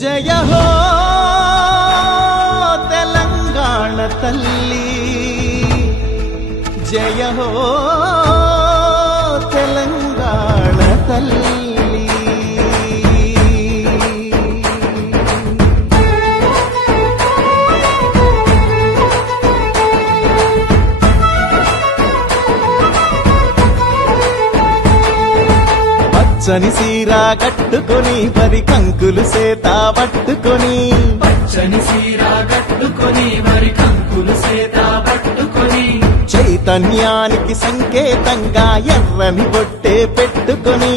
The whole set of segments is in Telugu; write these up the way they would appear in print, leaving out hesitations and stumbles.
జయ హో తెలంగాణ తల్లి, జయ హో తెలంగాణ తల్లి. పచ్చని సీరా కట్టుకొని పరి కంకులు సేత పట్టుకొని, పచ్చని సీరా కట్టుకొని మరి కంకులు సేత పట్టుకొని, చైతన్యానికి సంకేతంగా ఎర్రని బొట్టే పెట్టుకొని,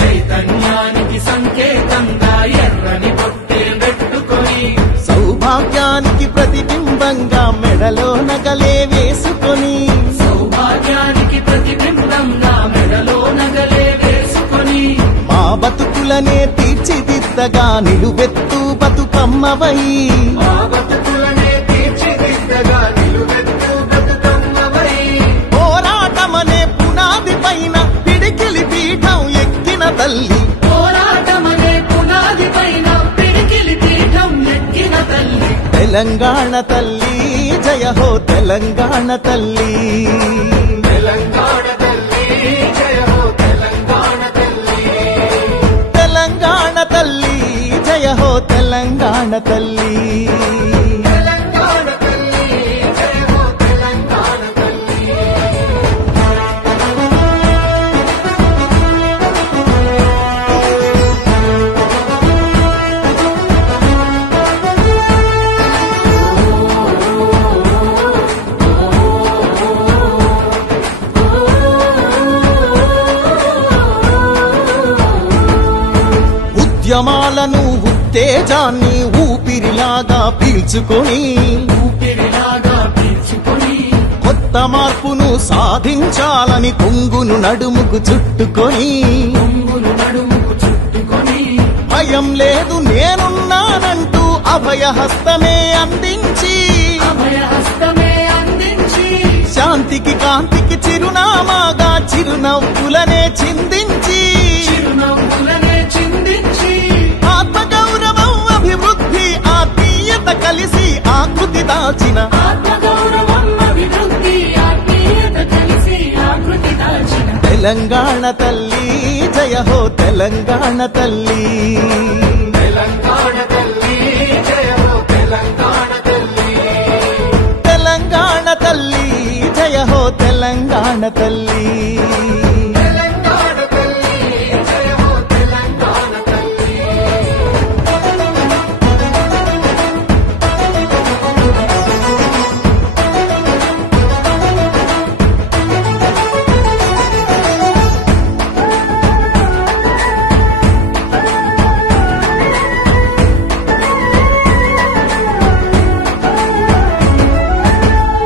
చైతన్యానికి సంకేతంగా ఎర్రని బొట్టే పెట్టుకొని, సౌభాగ్యానికి ప్రతిబింబంగా మెడలో నగలే వేసుకొని, సౌభాగ్యానికి ప్రతిబింబంగా మెడలో నగలే వేసుకొని, మా బతుకులనే తీర్చిదిద్దగా నిలువెత్తు బతుకమ్మవై, మా బతుకులనే తీర్చిదిద్దగా నిలువెత్తు బతుకమ్మవై, పోరాటమనే పునాది పైన పిడికిలి పీఠం ఎక్కిన తల్లి, పోరాటమనే పునాది పైన పిడికిలి పీఠం ఎక్కిన తల్లి, తెలంగాణ తల్లి జయ హో తెలంగాణ తల్లి, తెలంగాణ తల్లి జయ హో తెలంగాణ తల్లి, తెలంగాణ తల్లి జయ హో తెలంగాణ తల్లి. తెలంగాణ తల్లి జయ హో తెలంగాణ తల్లి. ఉద్యమాలను ఉత్తేజాన్ని ఊపిరిలాగా పీల్చుకొని, ఊపిరిలాగా పీల్చుకొని, కొత్త మార్పును సాధించాలని కొంగును నడుముకు చుట్టుకొని, కొంగులు నడుముకు చుట్టుకొని, భయం లేదు నేనున్నానంటూ అభయహస్తమే అందించి, అభయహస్తమే అందించి, శాంతికి కాంతికి చిరునామాగా చిరునవ్వులనే చిందించి, చిరునవ్వులనే చిందించి, ఆత్మగౌరవం అభివృద్ధి ఆత్మీయత కలిసి ఆకృతి దాచిన, ఆత్మగౌరవం అభివృద్ధి ఆత్మీయత కలిసి ఆకృతి దాచిన, తెలంగాణ తల్లి జయ హో తెలంగాణ తల్లి, తెలంగాణ తల్లి జయ హో తెలంగాణ తల్లి, తెలంగాణ తల్లి జయ హో తెలంగాణ తల్లి. తెలంగాణ తల్లి జయ హో తెలంగాణ తల్లి.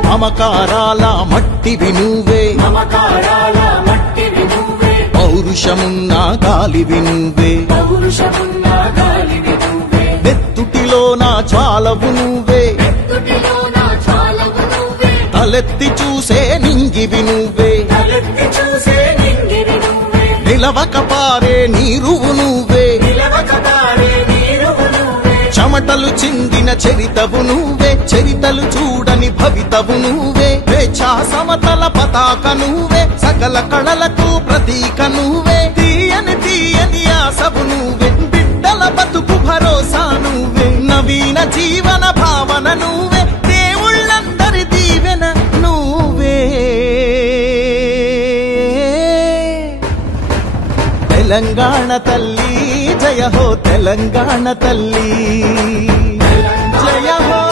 మమకారాల మట్టివి నువ్వే, మమకారాల మట్టివి నువ్వే, పౌరుషమున్న గాలివి నువ్వే, పౌరుషమున్న గాలివి నువ్వే, నెత్తుటిలో నా జ్వాలవు నువ్వే, నెత్తుటిలోన జ్వాలవు నువ్వే, తలెత్తి చూసే నింగివి నువ్వే, తలెత్తి చూసే నింగివి నువ్వే, నిలవక పారే నీరువు నువ్వే, నిలవక పారే నీరువు నువ్వే, చెమటలు చిందిన చరితవు నువ్వే, చరితలు చూడని భవితవు నువ్వే, స్వేచ్ఛా సమతల పతాక నువ్వే, సకల కళలకు ప్రతీక నువ్వే, తీయని తీయని ఆశవు నువ్వే, బిడ్డల బతుకు భరోసా నువ్వే, నవీన జీవన భావన నువ్వే, దేవుళ్ళందరి దీవెన నువ్వే. తెలంగాణ తల్లి జయ హో తెలంగాణ తల్లి, జయ హో